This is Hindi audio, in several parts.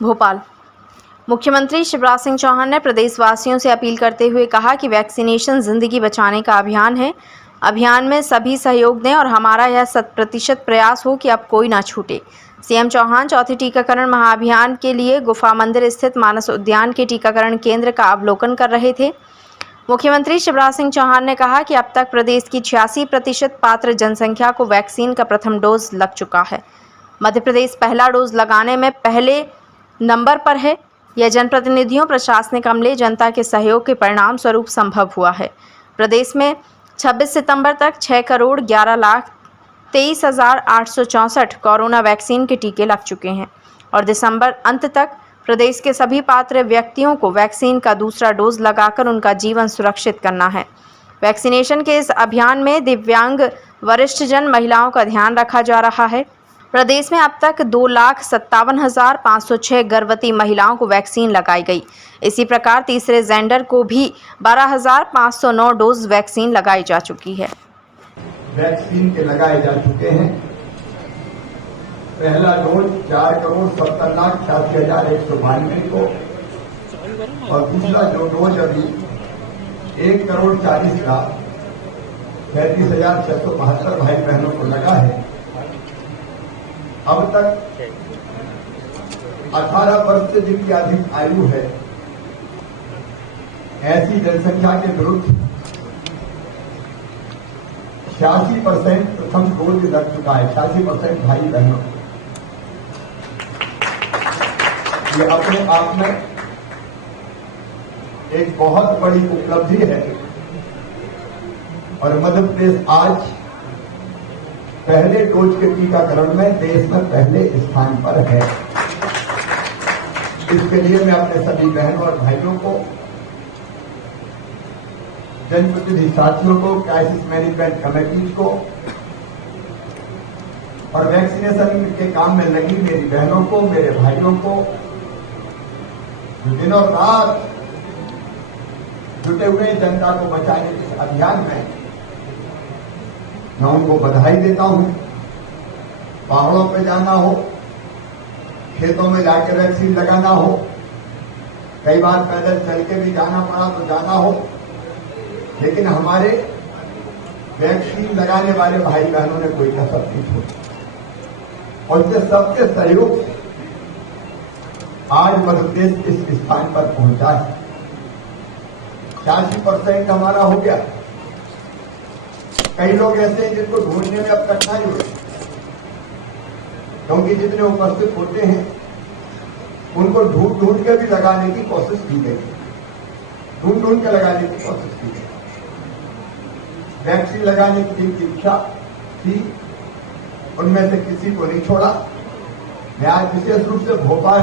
भोपाल। मुख्यमंत्री शिवराज सिंह चौहान ने प्रदेशवासियों से अपील करते हुए कहा कि वैक्सीनेशन जिंदगी बचाने का अभियान है। अभियान में सभी सहयोग दें और हमारा यह 100% प्रयास हो कि अब कोई ना छूटे। सीएम चौहान चौथे टीकाकरण महाअभियान के लिए गुफा मंदिर स्थित मानस उद्यान के टीकाकरण केंद्र का अवलोकन कर रहे थे। मुख्यमंत्री शिवराज सिंह चौहान ने कहा कि अब तक प्रदेश की 86% पात्र जनसंख्या को वैक्सीन का प्रथम डोज लग चुका है। मध्य प्रदेश पहला डोज लगाने में पहले नंबर पर है। यह जनप्रतिनिधियों, प्रशासनिक अमले, जनता के सहयोग के परिणाम स्वरूप संभव हुआ है। प्रदेश में 26 सितंबर तक 6,11,23,864 कोरोना वैक्सीन के टीके लग चुके हैं और दिसंबर अंत तक प्रदेश के सभी पात्र व्यक्तियों को वैक्सीन का दूसरा डोज लगाकर उनका जीवन सुरक्षित करना है। वैक्सीनेशन के इस अभियान में दिव्यांग, वरिष्ठजन, महिलाओं का ध्यान रखा जा रहा है। प्रदेश में अब तक 2,57,506 गर्भवती महिलाओं को वैक्सीन लगाई गई। इसी प्रकार तीसरे जेंडर को भी 12,509 डोज वैक्सीन लगाई जा चुकी है। वैक्सीन के लगाए जा चुके हैं। पहला डोज 4,70,88,192 को और दूसरा जो डोज अभी 1,40,33,672 भाई बहनों को लगा है। अब तक 18 वर्ष से जिनकी अधिक आयु है, ऐसी जनसंख्या के विरुद्ध 86% प्रथम डोज लग चुका है। 86% भाई बहनों, ये अपने आप में एक बहुत बड़ी उपलब्धि है और मध्य प्रदेश आज पहले डोज के टीकाकरण में देश में पहले स्थान पर है। इसके लिए मैं अपने सभी बहनों और भाइयों को, जनप्रतिनिधि साथियों को, क्राइसिस मैनेजमेंट कमेटीज को और वैक्सीनेशन के काम में लगी मेरी बहनों को, मेरे भाइयों को, जो दिनों रात जुटे हुए जनता को बचाने के इस अभियान में, मैं उनको बधाई देता हूं। पहाड़ों पे जाना हो, खेतों में जाकर वैक्सीन लगाना हो, कई बार पैदल चल के भी जाना पड़ा तो जाना हो, लेकिन हमारे वैक्सीन लगाने वाले भाई बहनों ने कोई कसर नहीं छोड़ी और इससे सबके सहयोग से आज मध्य प्रदेश इस स्थान पर पहुंचा है। 86% हमारा हो गया। कई लोग ऐसे हैं जिनको ढूंढने में अब कठिनाई हो रही, क्योंकि जितने उपस्थित होते हैं उनको ढूंढ के भी लगाने की कोशिश की गई, ढूंढ के लगाने की कोशिश की गई। वैक्सीन लगाने की जिनकी इच्छा थी उनमें से किसी को नहीं छोड़ा। मैं आज विशेष रूप से भोपाल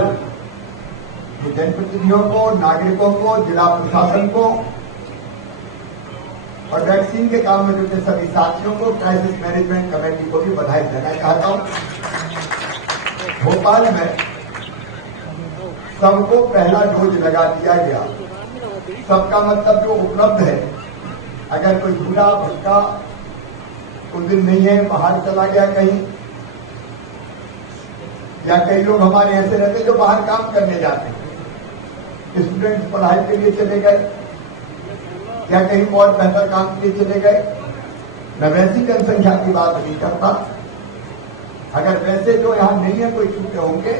के जनप्रतिनिधियों को, नागरिकों को, जिला प्रशासन को और वैक्सीन के काम में जुटे सभी साथियों को, क्राइसिस मैनेजमेंट कमेटी को भी बधाई देना चाहता हूं। भोपाल में सबको पहला डोज लगा दिया गया। सबका मतलब जो उपलब्ध है, अगर कोई बूढ़ा भटका कुछ दिन नहीं है, बाहर चला गया कहीं, या कई लोग हमारे ऐसे रहते जो बाहर काम करने जाते हैं, स्टूडेंट्स पढ़ाई के लिए चले गए या कहीं और बेहतर काम के लिए चले गए। मैं वैसी जनसंख्या की बात नहीं करता। अगर वैसे जो यहां नहीं है कोई छूटे होंगे,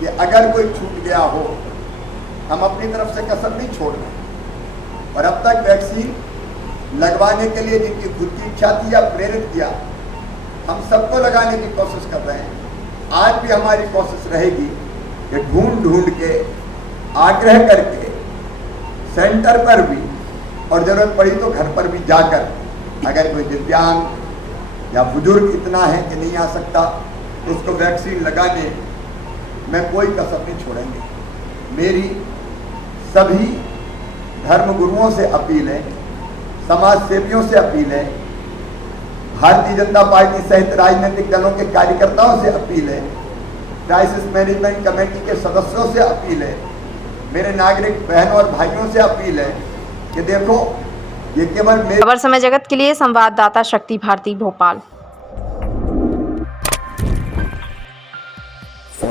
कि अगर कोई छूट गया हो, हम अपनी तरफ से कसर नहीं छोड़ रहे और अब तक वैक्सीन लगवाने के लिए जिनकी खुद की इच्छा थी या प्रेरित किया, हम सबको लगाने की कोशिश कर रहे हैं। आज भी हमारी कोशिश रहेगी कि ढूंढ के, आग्रह करके, सेंटर पर भी और जरूरत पड़ी तो घर पर भी जाकर, अगर कोई दिव्यांग या बुजुर्ग इतना है कि नहीं आ सकता तो उसको वैक्सीन लगाने में कोई कसर नहीं छोड़ेंगे। मेरी सभी धर्म गुरुओं से अपील है, समाज सेवियों से अपील है, भारतीय जनता पार्टी सहित राजनीतिक दलों के कार्यकर्ताओं से अपील है, क्राइसिस मैनेजमेंट कमेटी के सदस्यों से अपील है, मेरे नागरिक बहनों और भाइयों से अपील है कि देखो, ये केवल खबर समय जगत के लिए संवाददाता शक्ति Bharti, Bhopal.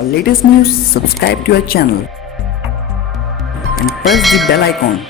latest news, subscribe to our channel and press the bell icon